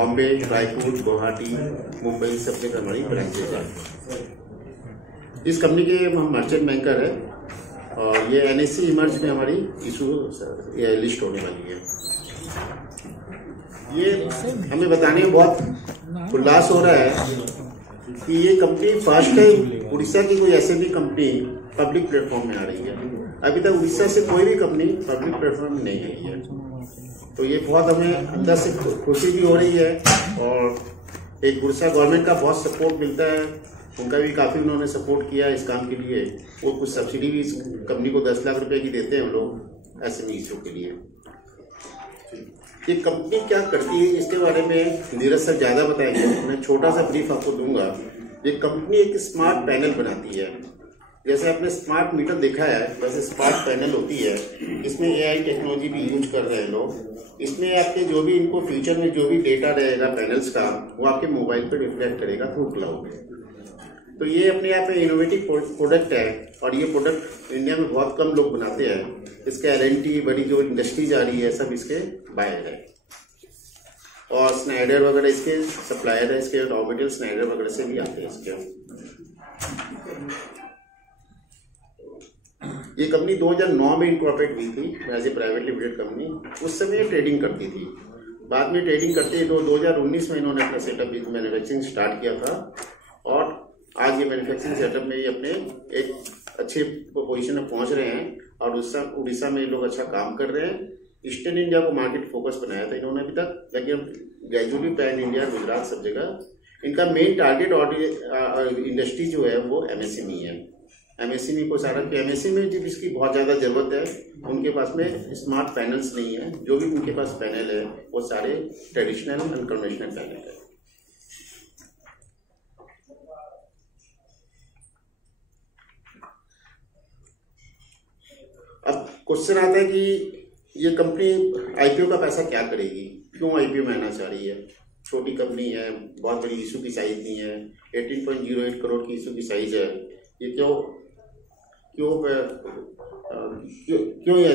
बॉम्बे, रायपुर, गुवाहाटी, मुंबई सब जगह हमारी ब्रांचेज है। इस कंपनी के हम मर्चेंट बैंकर है और ये NSE इमर्ज में हमारी इशू लिस्ट होने वाली है। ये हमें बताने में बहुत उल्लास हो रहा है कि ये कंपनी फर्स्ट टाइम उड़ीसा की कोई ऐसी भी कंपनी पब्लिक प्लेटफॉर्म में आ रही है। अभी तक उड़ीसा से कोई भी कंपनी पब्लिक प्लेटफॉर्म में नहीं आई है, तो ये बहुत हमें अंदर से खुशी भी हो रही है और एक उड़ीसा गवर्नमेंट का बहुत सपोर्ट मिलता है। उनका भी काफी उन्होंने सपोर्ट किया इस काम के लिए। वो कुछ सब्सिडी भी इस कंपनी को 10 लाख रुपए की देते हैं हम लोग SME इशू के लिए। ये कंपनी क्या करती है इसके बारे में नीरज सर ज्यादा बताएंगे, मैं छोटा सा ब्रीफ आपको दूंगा। ये कंपनी एक स्मार्ट पैनल बनाती है। जैसे आपने स्मार्ट मीटर देखा है वैसे स्मार्ट पैनल होती है। इसमें AI टेक्नोलॉजी भी यूज कर रहे हैं लोग। इसमें आपके जो भी इनको फ्यूचर में जो भी डेटा रहेगा पैनल्स का वो आपके मोबाइल पे रिफ्लेक्ट करेगा थ्रू क्लाउड। तो ये अपने आप में इनोवेटिव प्रोडक्ट है और ये प्रोडक्ट इंडिया में बहुत कम लोग बनाते हैं। इसके LNT बड़ी जो इंडस्ट्रीज आ रही है सब इसके बायर है और स्नाइडर वगैरह इसके सप्लायर है। इसके रॉ मटेरियल स्नाइडर वगैरह से भी आते हैं इसके। ये कंपनी 2009 में इनकॉर्पोरेट हुई थी as a private limited company. उस समय ट्रेडिंग करती थी, बाद में ट्रेडिंग करते तो 2019 में इन्होंने अपना सेटअप मैन्युफैक्चरिंग स्टार्ट किया था और आज ये मैन्युफैक्चरिंग सेटअप में ये अपने एक अच्छे पोजीशन में पहुंच रहे हैं और उड़ीसा में ये लोग अच्छा काम कर रहे हैं। ईस्टर्न इंडिया को मार्केट फोकस बनाया था इन्होंने अभी तक, लेकिन ग्रेजुअली पैन इंडिया, गुजरात सब जगह इनका मेन टारगेट और इंडस्ट्री जो है वो MSME है। MSME को सारा MSME में जब इसकी बहुत ज्यादा जरूरत है, उनके पास में स्मार्ट पैनल्स नहीं है। जो भी उनके पास पैनल है वो सारे ट्रेडिशनल एंड कन्वेंशनल पैनल है। अब क्वेश्चन आता है कि ये कंपनी IPO का पैसा क्या करेगी, क्यों IPO में आना चाह रही है। छोटी कंपनी है, बहुत बड़ी इशू की साइज नहीं है, 18.08 करोड़ की इशू की साइज है। ये क्यों है?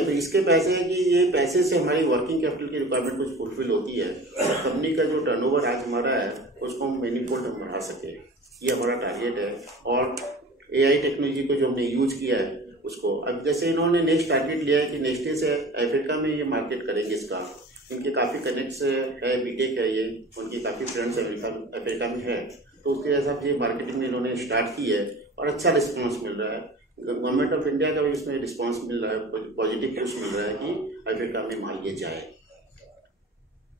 तो इसके पैसे है कि ये पैसे से हमारी वर्किंग कैपिटल की रिक्वायरमेंट कुछ फुलफिल होती है। कंपनी का जो टर्नओवर आज हमारा है उसको हम मेनीफोल्ड हम बढ़ा सके, ये हमारा टारगेट है। और AI टेक्नोलॉजी को जो हमने यूज किया है उसको, अब जैसे इन्होंने नेक्स्ट टारगेट लिया है कि नेक्स्ट से अफ्रीका में ये मार्केट करेंगे इसका। इनके काफी कनेक्ट्स है, बीटेक है, ये उनकी काफी फ्रेंड्स अफ्रीका में है, तो उसके हिसाब से मार्केटिंग में इन्होंने स्टार्ट की है और अच्छा रिस्पॉन्स मिल रहा है। गवर्नमेंट ऑफ इंडिया का भी इसमें रिस्पॉन्स मिल रहा है, पॉजिटिव पुश मिल रहा है कि अफ्रीका में माल ये जाए।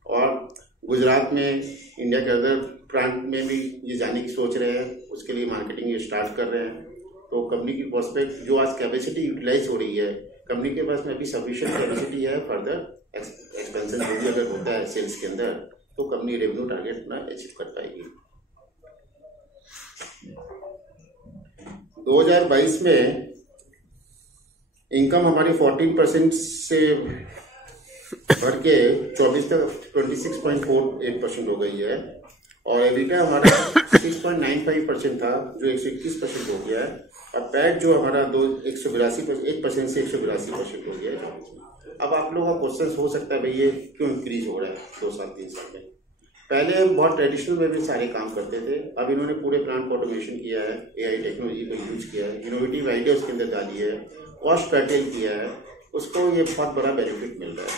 और गुजरात में इंडिया के अदर प्रांत में भी ये जाने की सोच रहे हैं, उसके लिए मार्केटिंग ये स्टार्ट कर रहे हैं। तो कंपनी की प्रोस्पेक्ट जो आज कैपेसिटी यूटिलाइज हो रही है, कंपनी के पास में अभी सफिशिएंट कैपेसिटी है। फर्दर एक्सपेंशन जो भी अगर होता है सेल्स के अंदर तो कंपनी रेवेन्यू टारगेट अपना अचीव कर पाएगी। 2022 में इनकम हमारी 14% से बढ़ के 26.48% हो गई है और एबिटा हमारा 6.95% था जो 121% हो गया है। और पैट जो हमारा 1% से 182% हो गया है। अब आप लोगों का क्वेश्चन हो सकता है भाई ये क्यों इंक्रीज हो रहा है 2 साल 3 साल में। पहले हम बहुत ट्रेडिशनल वे में सारे काम करते थे, अब इन्होंने पूरे प्लांट को ऑटोमेशन किया है, AI टेक्नोलॉजी को यूज किया है, इनोवेटिव आइडिया उसके अंदर डाली है, कॉस्ट कर्टेल किया है, उसको ये बहुत बड़ा बेनिफिट मिल रहा है।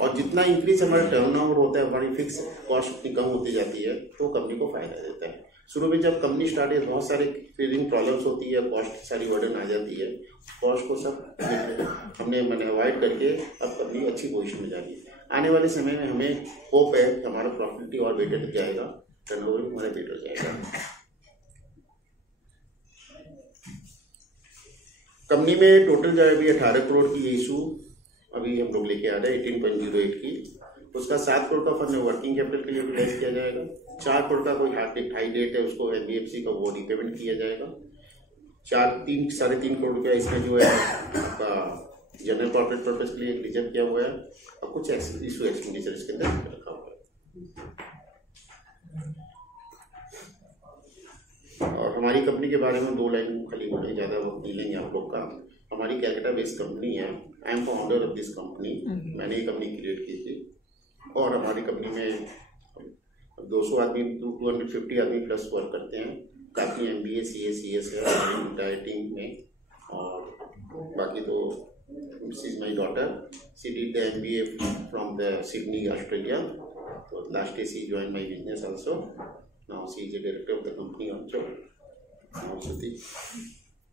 और जितना इंक्रीज हमारा टर्नओवर होता है, हमारी फिक्स कॉस्ट उतनी कम होती जाती है तो कंपनी को फायदा देता है। शुरू में जब कंपनी स्टार्ट है बहुत सारे फीलिंग प्रॉब्लम्स होती है, कॉस्ट सारी बर्डन आ जाती है, कॉस्ट को सब हमने अवॉइड करके अब कंपनी अच्छी पोजीशन में जा रही है। आने वाले समय में हमें होप है कि हमारा प्रॉफिटिविटी और बेटर जाएगा, टर्नओवर हमारा बेटर जाएगा। कंपनी में टोटल जो है अभी 18 करोड़ की इशू अभी हम लोग लेके आ रहे हैं 18.08 की। उसका 7 करोड़ का फंड वर्किंग कैपिटल के लिए यूटिलाइज किया जाएगा। 4 करोड़ का कोई हाई डेट है उसको NBFC का वो रिपेमेंट किया जाएगा। 3.5 करोड़ रुपया इसमें जो है आपका जनरल कॉर्पोरेट पर्पज के लिए रिजर्व किया हुआ है और कुछ इशू एक्सपेंडिचर इसके अंदर रखा हुआ है। और हमारी कंपनी के बारे में 2 लाइन खाली बोलेंगे, ज्यादा वक्त नहीं लेंगे आप लोग का। हमारी कैलकाटा बेस्ड कंपनी है, I am founder of this company, मैंने ये कंपनी क्रिएट की थी। और हमारी कंपनी में 200 आदमी 250 आदमी प्लस वर्क करते हैं। काफ़ी MBA CA CS है डाइटिंग में। और बाकी तो this is my daughter, she did the MBA from the Sydney Australia. तो last day she join my business also. Now she is a director of the company also. Now Shruti,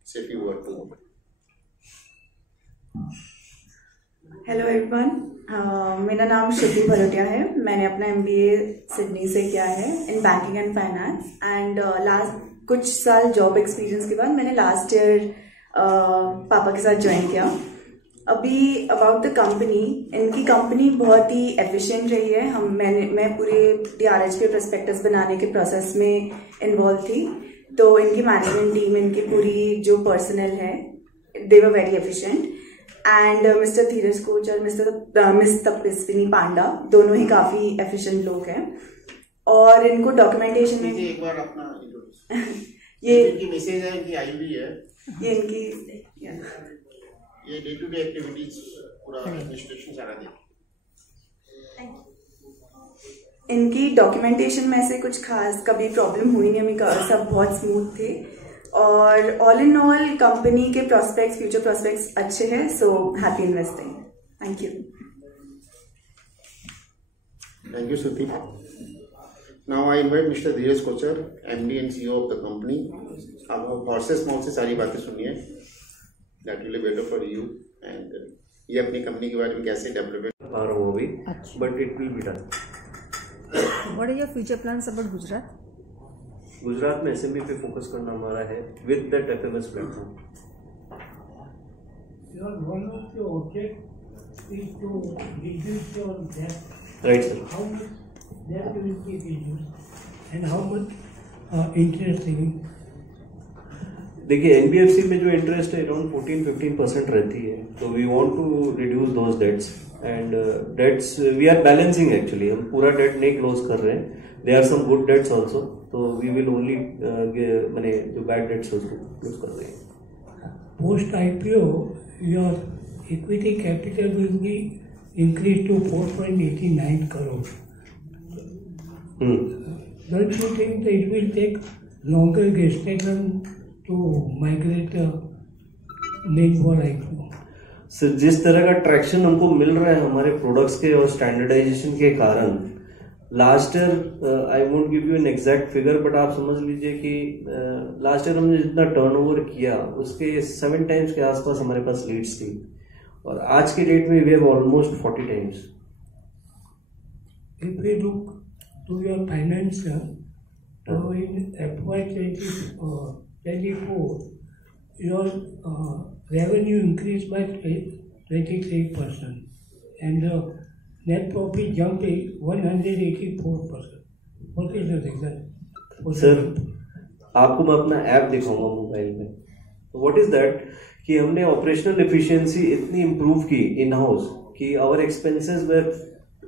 say few word to them. Hello everyone, मेरा नाम श्रुति भरोटिया है। मैंने अपना MBA Sydney से किया है in banking and finance and last कुछ साल जॉब एक्सपीरियंस के बाद मैंने लास्ट ईयर पापा के साथ ज्वाइन किया। अभी अबाउट द कंपनी, इनकी कंपनी बहुत ही एफिशिएंट रही है। मैं पूरे DRH के प्रोस्पेक्टस बनाने के प्रोसेस में इन्वॉल्व थी। तो इनकी मैनेजमेंट टीम, इनकी पूरी जो पर्सनल है, they were very efficient. And mister Dheeraj Koch और मिस तपस्विनी पांडा दोनों ही काफी एफिशिएंट लोग हैं। और इनको डॉक्यूमेंटेशन में एक बार अपना ये इनकी मैसेज है कि आई हुई है, ये इनकी ये डे टू डे एक्टिविटीज पूरा एडमिनिस्ट्रेशन सारा दे। इनकी डॉक्यूमेंटेशन में से कुछ खास कभी प्रॉब्लम हुई नहीं, हमें सब बहुत स्मूथ थे। और ऑल इन ऑल कंपनी के प्रोस्पेक्ट्स, फ्यूचर प्रोस्पेक्ट्स अच्छे हैं। So happy investing. Thank you. Thank you Shruti. Now I invite Mr. Dheeraj Kochhar, MD and CEO of the company. आप हॉर्सेस माउथ से सारी बातें सुनिए, that will be better for you. and ये अपनी कंपनी के बारे में कैसे डेवलपमेंट आ रहा हूँ अभी, but it will be done. What are your future plans about Gujarat? Gujarat में SMB पे फोकस करना हमारा है with that FMS platform. One of your objects is to reduce your debt. Right, sir. How much debt will be reduced and how much interest saving? देखिए NBFC में जो interest है around 14-15% रहती है, तो we want to reduce those debts and debts we are balancing. Actually हम पूरा debt नहीं क्लोज कर रहे हैं, they are some good debts also, तो वी विल ओनली मैंने जो बैड डेट्स है उसको क्लोज कर रहे हैं। Post IPO, your equity capital will be increased to 4.89 crores. Don't you think that it will take longer gestation to migrate the name for IPO? Sir जिस तरह का ट्रैक्शन हमको मिल रहा है हमारे प्रोडक्ट्स के और स्टैंडर्डाइजेशन के कारण, last year I won't give you an exact figure, but आप समझ लीजिए कि लास्ट ईयर हमने जितना टर्नओवर किया उसके 7 टाइम्स के आसपास हमारे पास लीड्स थी, और आज के डेट में we have almost 40 times. If we look to your financial, in FY 24, your revenue increased by 23% and the net profit jumped 184%. What is the reason? Sir आपको मैं अपना ऐप दिखाऊंगा मोबाइल में। तो व्हाट इज दैट कि हमने operational efficiency इतनी improve की इन हाउस कि our expenses were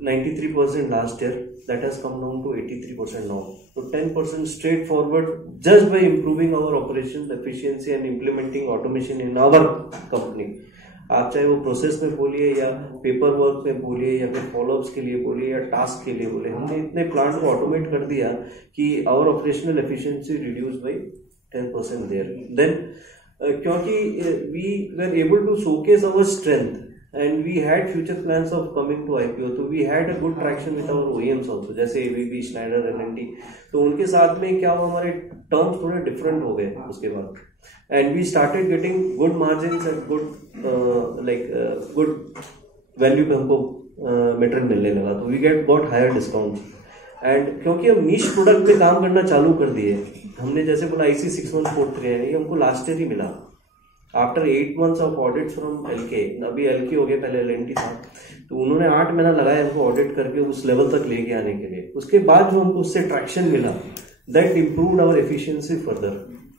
93% last year, that has come down to 83% now. तो 10% straightforward just by improving our operational efficiency and implementing automation in our company. आप चाहे वो process में बोलिए या पेपर वर्क में बोलिए या फिर फॉलोअप्स के लिए बोलिए या टास्क के लिए बोले, हमने इतने प्लांट को ऑटोमेट कर दिया कि our operational efficiency reduce by 10% there. Then क्योंकि we were able to showcase our strength and we had future plans of coming to IPO, तो we had a good traction with our OEMs also, जैसे ABB, Schneider, L&T। तो उनके साथ में क्या हुआ, हमारे टर्म्स थोड़े डिफरेंट हो गए उसके बाद, and we started getting good margins and good value पे हमको मेटेरियल मिलने लगा, तो we got higher discount. And क्योंकि हम नीश प्रोडक्ट पे काम करना चालू कर दिए, हमने जैसे बोला IC 6143 है, ये हमको लास्ट ईयर ही मिला after 8 months of audit from LK। अभी LK हो गया, पहले L&T था, तो उन्होंने 8 महीना लगाया हमको ऑडिट करके उस लेवल तक लेके आने के लिए। उसके बाद जो हमको उससे ट्रैक्शन मिला, that improved our efficiency further.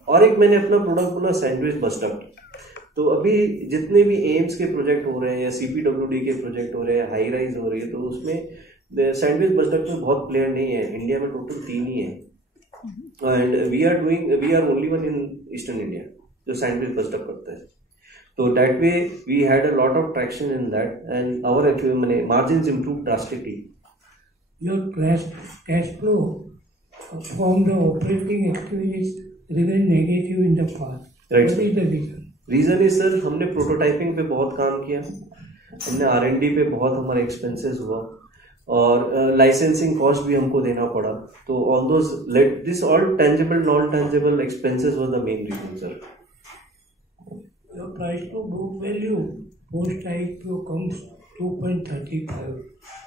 और एक मैंने अपना प्रोडक्ट बोला सैंडविच बस्टअप। तो अभी जितने भी एम्स के प्रोजेक्ट हो रहे हैं या CPWD के प्रोजेक्ट हो रहे हैं, हाई राइज हो रही है, तो उसमें सैंडविच बस्टअप में बहुत प्लेयर नहीं है, इंडिया में टोटल 3 ही है, and we are only one in eastern India जो सैंडविच बस्टअप करता है। तो that way we had a lot of traction in that and our margins improve drastically. your cash flow from the operating activities remain negative in the past. Right, What sir. is the reason? Reason is sir, हमने prototyping पे बहुत काम किया, हमने R&D पे बहुत हमारे expenses हुआ, और लाइसेंसिंग कॉस्ट भी हमको देना पड़ा. तो all those let this all tangible non tangible expenses were the main reason sir. Your price to book value post IPO comes 2.35,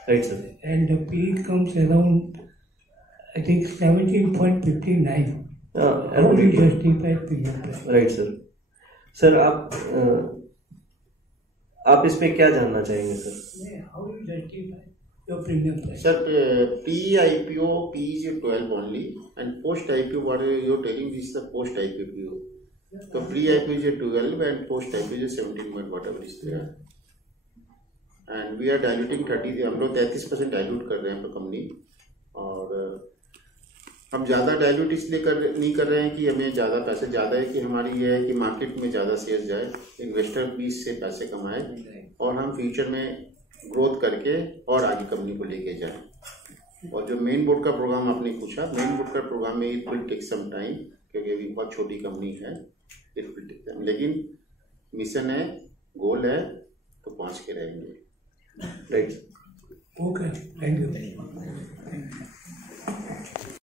right sir. and the PE comes around, I think, 17.59. How do you justify PE price? Right sir. Sir आप इस पे क्या जानना चाहेंगे sir? How do you justify your premium price? Sir, pre-IPO, P is 12 only, and post-IPO, what you're telling, this is the post-IPO. So pre-IPO is 12 and post-IPO is 17 point whatever is there. And we are diluting 30, हम लोग 33% dilute कर रहे हैं company, और हम ज़्यादा dilute इसलिए नहीं कर रहे हैं कि हमें ज़्यादा पैसे ज़्यादा है, कि हमारी ये है कि मार्केट में ज़्यादा शेयर जाए, इन्वेस्टर भी इससे पैसे कमाए, और हम फ्यूचर में ग्रोथ करके और आगे कंपनी को लेके जाएं. और जो मेन बोर्ड का प्रोग्राम आपने पूछा, मेन बोर्ड का प्रोग्राम में it will take some time, क्योंकि अभी बहुत छोटी कंपनी है, इट विल टेक टाइम, लेकिन मिशन है, गोल है, तो पहुँच के रहेंगे. राइट. Okay, thank you.